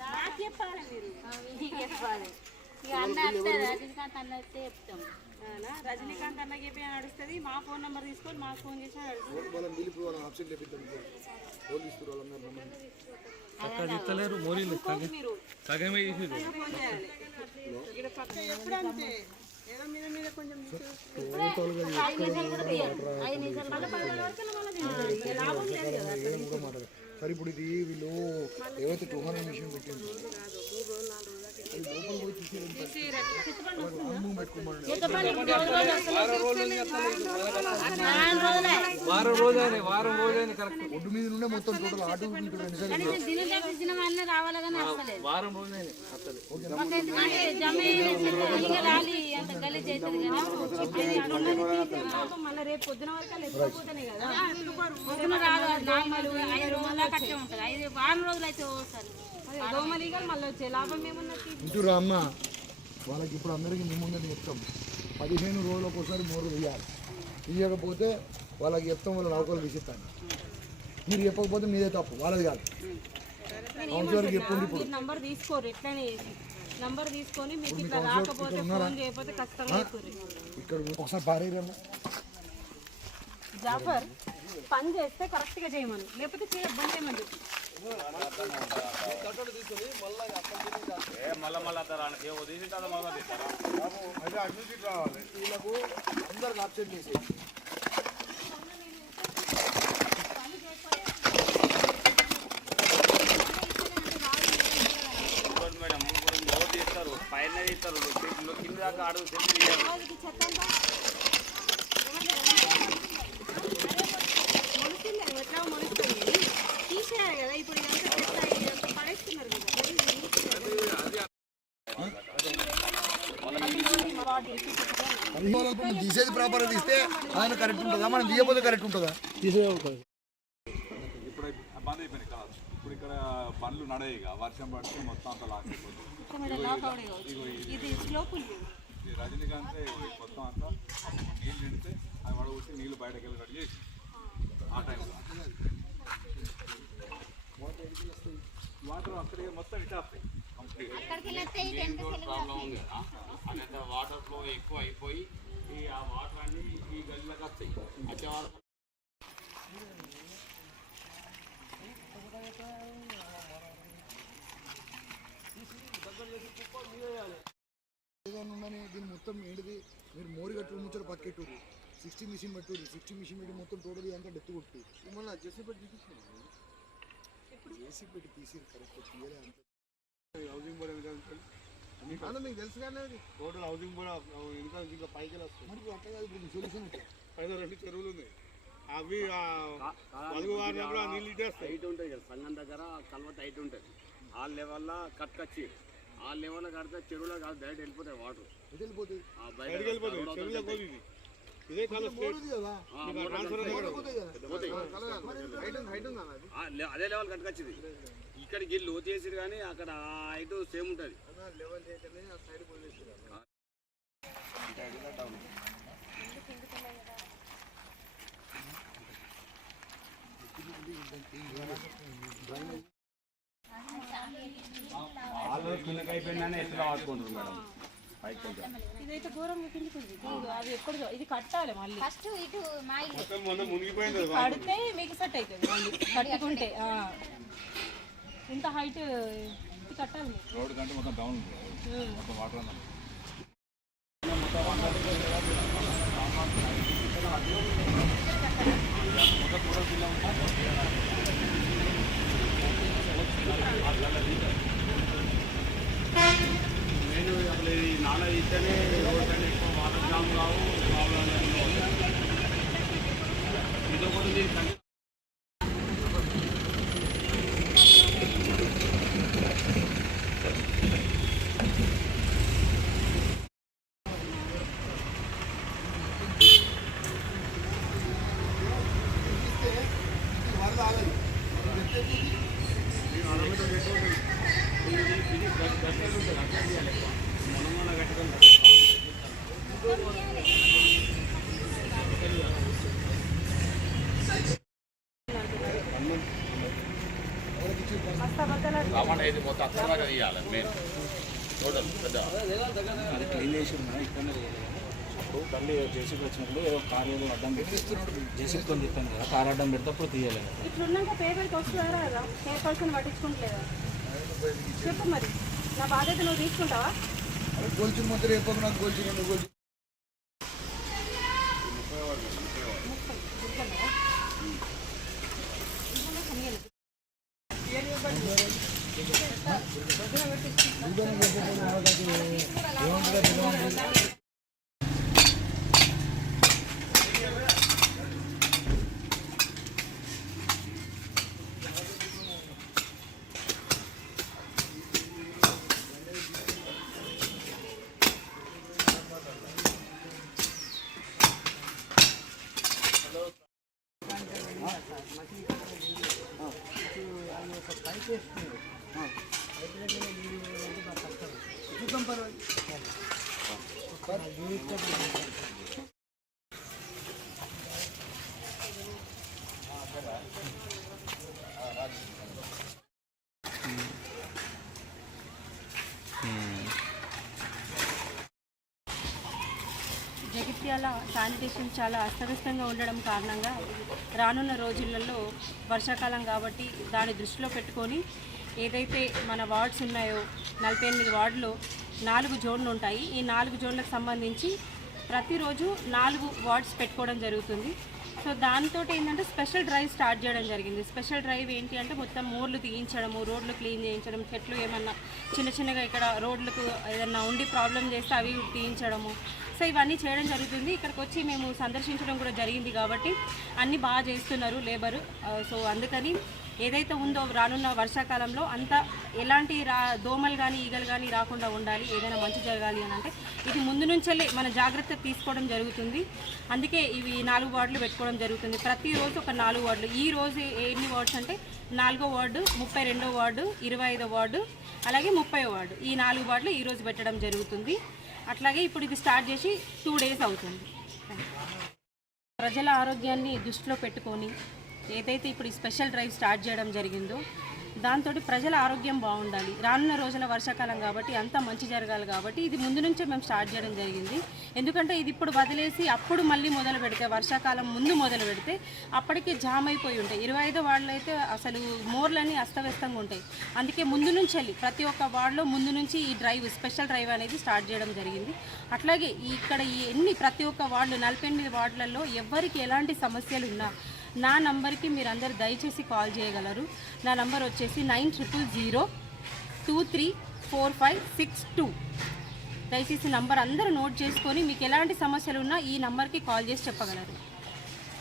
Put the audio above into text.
నాకు చెప్పాలి మీరు చెప్పాలి ఇక అన్న వస్తే రజనీకాంత్ అన్న వస్తే చెప్తాం రజనీకాంత్ అన్న చెప్పి నడుస్తుంది మా ఫోన్ నెంబర్ తీసుకొని మాకు ఫోన్ చేసి మీరు మీద మీద కొంచెం ఐదు నిమిషాలు కూడా తీయాలి ఐదు నిమిషాలు మళ్ళీ వరకు లాభం లేదు కదా సరే ఇప్పుడు ఇది వీళ్ళు ఏవైతే టూ హండ్రెడ్ మిషన్ పెట్టిండ్రు వారం రోజైనా వారం రోజైనా కరెక్ట్ ఒడ్డు మీద నుండే మొత్తం టోటల్ ఆటో వారం రోజైనా మళ్ళీ రేపు పొద్దున వరకు కదా పొద్దున రాదు నార్మల్ ఐదు కట్టే ఉంటుంది ఐదు వారం రోజులు అయితే వస్తారు దోమలీగలు మళ్ళీ వచ్చే లాభం ఏమున్నది? ఇంటురా అమ్మ. వాళ్ళకి ఇప్పుడు అందరికీ మీ ముందే చెప్తాం. పదిహేను రోజులకు ఒకసారి మోరు వేయాలి. తీయకపోతే వాళ్ళకి చెప్తాం వాళ్ళ నౌకలు తీసిస్తాను. మీరు చెప్పకపోతే మీదే తప్పు. వాళ్ళది కాదు. కౌన్సిలర్కి చెప్పండి ఇప్పుడు. నంబర్ తీసుకోరు ఎట్లనే చేసి. నంబర్ తీసుకొని మీకు ఇట్లా రాకపోతే ఫోన్ చేయకపోతే ఖచ్చితంగా చెప్పుర్రి ఇక్కడ ఒకసారి పారేరమ్మ జాఫర్ పని చేస్తే కరెక్ట్గా చేయమని. లేకపోతే చేయ బంద్ చేయమని చెప్పు వీళ్ళకు అందరికి ఆప్షన్ చేసి మేడం తీస్తారు? పైన తీస్తారు కింద దాకా అడుగు చెప్పి తీయాలి మొలుస్తుంది అది ఎట్లా మొలుస్తుంది తీసేయాలి కదా ఇప్పుడు ఇదంతా చెత్త ఇదంతా పడేస్తున్నారు కదా అది వాళ్ళకు నువ్వు తీసేది ప్రాపర్ తీస్తే ఆయన కరెక్ట్ ఉంటుందా? మనం తీయకపోతే కరెక్ట్ ఉంటుందా? ఇప్పుడు బంద్ అయిపోయినాయి కదా. ఇప్పుడు ఇక్కడ బండ్లు నడయిగా వర్షం పడితే మొత్తం అంతా లాక్ అయిపోతుంది. రజనీకాంత్ మొత్తం అంతా నీళ్ళు నిండితే అది వడగొట్టి నీళ్ళు బయటకు వెళ్ళి చేసి ఆ టైంలో వాటర్ అక్కడికి మొత్తం కంప్లీట్ ప్రాబ్లం ఉంది వాటర్ ఫ్లో ఎక్కువ అయిపోయి ఈ ఆ వాటర్ అన్ని ఈ గల్లీలోకి వస్తాయి. వచ్చే వాటర్ ఏదైనా ఉందని దీన్ని మొత్తం ఏంటిది? మీరు మోరి కట్టు ముచ్చట పక్కెట్టుర్రు సిక్స్టీ మిషన్ పెట్టుర్రు సిక్స్టీ మిషన్ పెట్టి మొత్తం టోటల్ అంతా డెత్ కొట్టు. మళ్ళీ జెసి పెట్టి తీసేసి జేసీ పెట్టి తీసి కరెక్ట్ తీయలే అంత. హౌసింగ్ బోర్డ్ ఎంత మీకు తెలుసు కానీ అది. టోటల్ హౌసింగ్ బోర్డ్ ఇంకా ఇంకా పైకి వస్తుంది. మరి అట్లా కాదు ఇప్పుడు సొల్యూషన్ ఉంటుంది పైన రెండు చెరువులు ఉన్నాయి. అవి పలుగు వారినప్పుడు ఆ నీళ్ళు ఇటేస్తాయి. హైట్ ఉంటుంది కదా సంఘం దగ్గర కల్వట్ హైట్ ఉంటుంది. ఆ లెవెల్లో కట్కొచ్చి ఆ లెవెల్లో కడితే చెరువులో కాదు డైరెక్ట్ వెళ్ళిపోతాయి వాటర్ ఎటు వెళ్ళిపోతుంది ఆ బయట బయటకు వెళ్ళిపోతుంది చెరువులో పోదు ఇది. ఇదే కాలం మోరుది కదా. ఆ, మోటార్ పోతాయి కదా. పోతాయి. ఆ, లె- అదే లెవెల్ కట్టుకొచ్చింది ఇక్కడికి లోతు చేసిరు కానీ అక్కడ హైట్ సేమ్ ఉంటుంది వాళ్ళు కిందకి అయిపోయిందని ఆడుకుంటారు మేడం ఇదైతే. ఇది అది ఎప్పుడు ఇది కట్టాలి మళ్ళీ ఫస్ట్ ఇటు. కడితే మీకు సెట్ అవుతుంది మళ్ళీ కట్టుకుంటే ఆ. ఇంత హైట్ ఇది కట్టాలి. రోడ్డు కంటే మొత్తం డౌన్ ఉంది. మొత్తం వాటర్ నేను అసలు ఈ నాన్న ఇస్తేనే ఎవరికైనా ఎక్కువ వాటర్ జామ్ కావు ప్రాబ్లం ఇదొకటి దీని ఇది మొత్తం అక్కడ దాకా తీయాలి మెయిన్ టోటల్ పెద్ద అది క్లీన్ చేసి ఉన్నా ఇక్కడనే అప్పుడు తల్లి జేసీబీ వచ్చినప్పుడు ఏదో కార్ ఏదో అడ్డం పెట్టి జేసీబీతో తిప్పాను కదా కార్ అడ్డం పెడితే అప్పుడు తీయలేదు ఇట్లున్నాక పేపర్కి వస్తున్నారా కదా పట్టించుకుంటలేదా? చెప్పు మరి. నా బాధ్యత నువ్వు తీసుకుంటావా? గొలుచు మొత్తం రేపు నాకు గొలుచు రెండు గొలుచు జగిత్యాల శానిటేషన్ చాలా అస్తవ్యస్తంగా ఉండడం కారణంగా రానున్న రోజులలో వర్షాకాలం కాబట్టి దాన్ని దృష్టిలో పెట్టుకొని ఏదైతే మన వార్డ్స్ ఉన్నాయో నలభై ఎనిమిది వార్డులో నాలుగు జోన్లు ఉంటాయి. ఈ నాలుగు జోన్లకు సంబంధించి ప్రతిరోజు నాలుగు వార్డ్స్ పెట్టుకోవడం జరుగుతుంది. సో దాంతో ఏంటంటే స్పెషల్ డ్రైవ్ స్టార్ట్ చేయడం జరిగింది. స్పెషల్ డ్రైవ్ ఏంటి అంటే మొత్తం మోర్లు తీయించడము రోడ్లు క్లీన్ చేయించడం చెట్లు ఏమన్నా చిన్న చిన్నగా ఇక్కడ రోడ్లకు ఏదన్నా ఉండి ప్రాబ్లం చేస్తే అవి తీయించడము. సో ఇవన్నీ చేయడం జరుగుతుంది. ఇక్కడికి వచ్చి మేము సందర్శించడం కూడా జరిగింది కాబట్టి అన్నీ బాగా చేస్తున్నారు లేబరు. సో అందుకని ఏదైతే ఉందో రానున్న వర్షాకాలంలో అంత ఎలాంటి రా దోమలు కానీ ఈగలు కానీ రాకుండా ఉండాలి ఏదైనా మంచి జరగాలి అని అంటే ఇది ముందు నుంచే మన జాగ్రత్త తీసుకోవడం జరుగుతుంది. అందుకే ఇవి నాలుగు వార్డులు పెట్టుకోవడం జరుగుతుంది. ప్రతిరోజు ఒక నాలుగు వార్డులు. ఈ రోజు ఎన్ని వార్డ్స్ అంటే నాలుగో వార్డు ముప్పై రెండో వార్డు ఇరవై ఐదో వార్డు అలాగే ముప్పై వార్డు. ఈ నాలుగు వార్డులు ఈ రోజు పెట్టడం జరుగుతుంది. అట్లాగే ఇప్పుడు ఇది స్టార్ట్ చేసి టూ డేస్ అవుతుంది. ప్రజల ఆరోగ్యాన్ని దృష్టిలో పెట్టుకొని ఏదైతే ఇప్పుడు ఈ స్పెషల్ డ్రైవ్ స్టార్ట్ చేయడం జరిగిందో దాంతో ప్రజల ఆరోగ్యం బాగుండాలి. రానున్న రోజుల వర్షాకాలం కాబట్టి అంతా మంచి జరగాలి కాబట్టి ఇది ముందు నుంచే మేము స్టార్ట్ చేయడం జరిగింది. ఎందుకంటే ఇది ఇప్పుడు వదిలేసి అప్పుడు మళ్ళీ మొదలు పెడితే వర్షాకాలం ముందు మొదలు పెడితే అప్పటికి జామ్ అయిపోయి ఉంటాయి. ఇరవై ఐదో వార్డులో అయితే అసలు మోర్లన్నీ అస్తవ్యస్తంగా ఉంటాయి. అందుకే ముందు నుంచి వెళ్ళి ప్రతి ఒక్క వార్డులో ముందు నుంచి ఈ డ్రైవ్ స్పెషల్ డ్రైవ్ అనేది స్టార్ట్ చేయడం జరిగింది. అట్లాగే ఇక్కడ ఈ ఎన్ని ప్రతి ఒక్క వార్డు నలభై ఎనిమిది వార్డులలో ఎవరికి ఎలాంటి సమస్యలు ఉన్నా నా నంబర్కి మీరు అందరు దయచేసి కాల్ చేయగలరు. నా నంబర్ వచ్చేసి nine triple zero two three four five six two. దయచేసి నంబర్ అందరూ నోట్ చేసుకొని మీకు ఎలాంటి సమస్యలు ఉన్నా ఈ నంబర్కి కాల్ చేసి చెప్పగలరు.